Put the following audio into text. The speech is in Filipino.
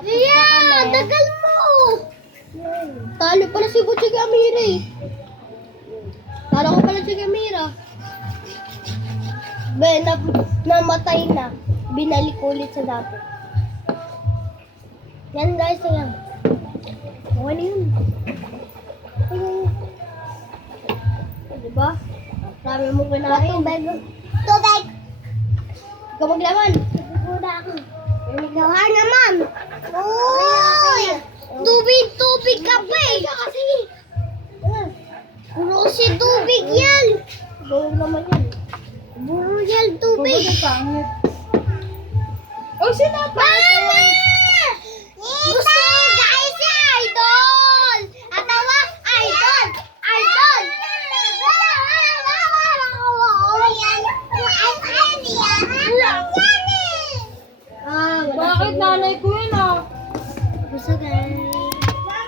Yeah, tagal mo! Talo pala si Butchie Gamira eh. Talo ko pala si Gamira. Namatay na. Binalik ulit sa dati. Yan guys, ayan. Okay na yun. Diba? Sabi mo kinain. Tubig. Tubig! Ikaw maglaman. Sigura ako. Ikaw naman. Uy! Tubig kape! Kasi. Puro si tubig yan. Puro naman yan. Puro yan tubig. Oh, sinapa! Mama! Gusto ko guys si Idol! Atawa, Idol! Idol! Bakit nanay ko yun ah? Gusto guys.